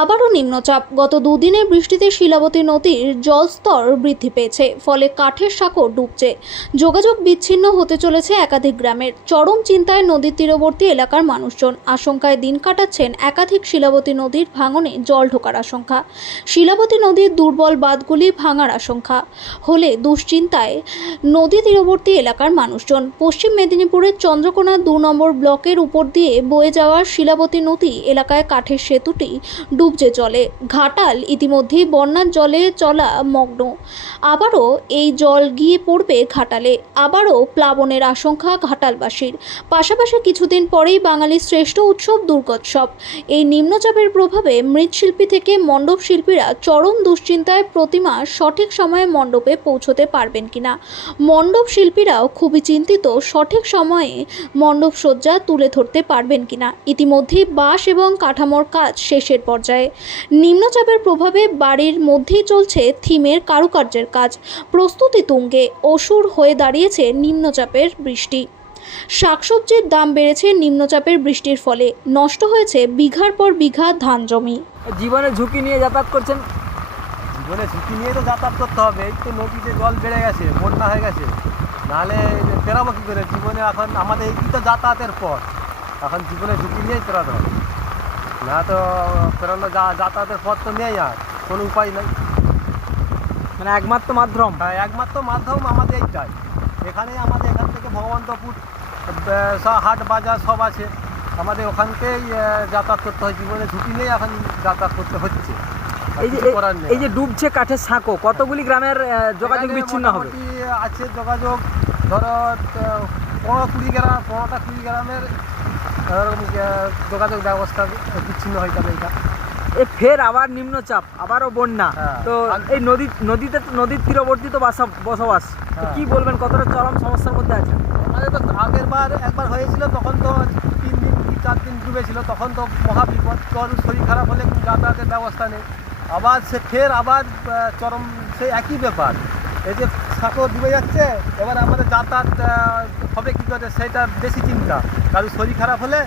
আবারও নিম্নচাপ। গত দুদিনের বৃষ্টিতে শিলাবতী নদীর জলস্তর বৃদ্ধি পেয়েছে, ফলে কাঠের সাঁকো ডুবছে। যোগাযোগ বিচ্ছিন্ন হতে চলেছে একাধিক গ্রামের। চরম চিন্তায় নদীর তীরবর্তী এলাকার মানুষজন আশঙ্কায় দিন কাটাচ্ছেন একাধিক শিলাবতী নদীর ভাঙনে জল ঢোকার আশঙ্কা। শিলাবতী নদীর দুর্বল বাঁধগুলি ভাঙার আশঙ্কা। হলে দুশ্চিন্তায় নদী তীরবর্তী এলাকার মানুষজন। পশ্চিম মেদিনীপুরের চন্দ্রকোনা দু নম্বর ব্লকের উপর দিয়ে বয়ে যাওয়া শিলাবতী নদী এলাকায় কাঠের সেতুটি ডুবছে জলে। ঘাটাল ইতিমধ্যেই বন্যার জলে চলা মগ্ন। আবারও এই জল গিয়ে পড়বে ঘাটালে। আবারও প্লাবনের আশঙ্কা ঘাটালবাসীর। পাশাপাশি কিছুদিন পরেই বাঙালির শ্রেষ্ঠ উৎসব দুর্গোৎসব। এই নিম্নচাপের প্রভাবে মৃৎশিল্পী থেকে মণ্ডপ শিল্পীরা চরম দুশ্চিন্তায় প্রতিমা সঠিক সময়ে মণ্ডপে পৌঁছতে পারবেন কিনা? মণ্ডপ শিল্পীরাও খুবই চিন্তিত সঠিক সময়ে মণ্ডপ সজ্জা তুলে ধরতে পারবেন কিনা? ইতিমধ্যেই বাঁশ এবং কাঠামোর কাজ শেষের পর্যায়ে। নিম্নচাপের প্রভাবে বাড়ির মধ্যেই চলছে থিমের কারুকার্যের কাজ। প্রস্তুতি তুঙ্গে অসুর হয়ে দাঁড়িয়েছে নিম্নচাপের বৃষ্টি। শাকসবজির দাম বেড়েছে নিম্নচাপের বৃষ্টির ফলে। নষ্ট হয়েছে বিঘার পর বিঘা ধান জমি। জীবনে ঝুঁকি নিয়ে যাতায়াত করছেন? জীবনে ঝুঁকি নিয়ে তো যাতায়াত করতে হবে। এই তো নদীতে জল বেড়ে গেছে বন্যা হয়ে গেছে। নাহলে পেরাবো কী করে? জীবনে এখন আমাদের এই তো যাতায়াতের পথ। এখন জীবনে ঝুঁকি নিয়েই পেরাতে হবে। না তো পেরানো যা যাতায়াতের পথ তো নেই আর কোনো উপায় নেই। মানে একমাত্র মাধ্যম? হ্যাঁ একমাত্র মাধ্যম আমাদের এইটাই। এখানেই আমাদের এখান থেকে ভগবন্তপুর হাট বাজার সব আছে। আমাদের ওখানকেই যাতায়াত করতে হয়। জীবনে ঝুঁকি নিয়ে এখন যাতায়াত করতে হচ্ছে। এই যে নেই এই যে ডুবছে কাঠের সাঁকো কতগুলি গ্রামের যোগাযোগ বিচ্ছিন্ন হবে? আছে যোগাযোগ ধরো পনেরো কুড়ি গ্রাম পনেরোটা কুড়ি গ্রামের যোগাযোগ ব্যবস্থা বিচ্ছিন্ন হয়ে যাবে এটা। ফের আবার নিম্নচাপ আবারও বন্যা। হ্যাঁ। তো এই নদী নদীতে নদীর তীরবর্তী তো বাসা বসবাস। হ্যাঁ। কি বলবেন কতটা চরম সমস্যার মধ্যে আছে আমাদের তো আগের বার একবার হয়েছিল তখন তো তিন দিন কি চার দিন ডুবেছিল তখন তো মহা বিপদ। শরীর খারাপ হলে যাতায়াতের ব্যবস্থা নেই। আবার সে ফের আবার চরম সেই একই ব্যাপার। এই যে সাঁকো ডুবে যাচ্ছে এবার আমাদের যাতায়াত হবে কী করে সেটা বেশি চিন্তা। কারণ শরীর খারাপ হলে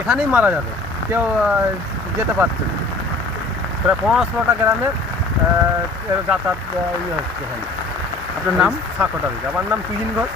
এখানেই মারা যাবে কেউ যেতে পারছে না। প্রায় পনেরো ষোলোটা গ্রামের যাতায়াত ইয়ে হচ্ছে এখানে। আপনার নাম? সাঁকোটা আমার নাম তুহিন ঘোষ।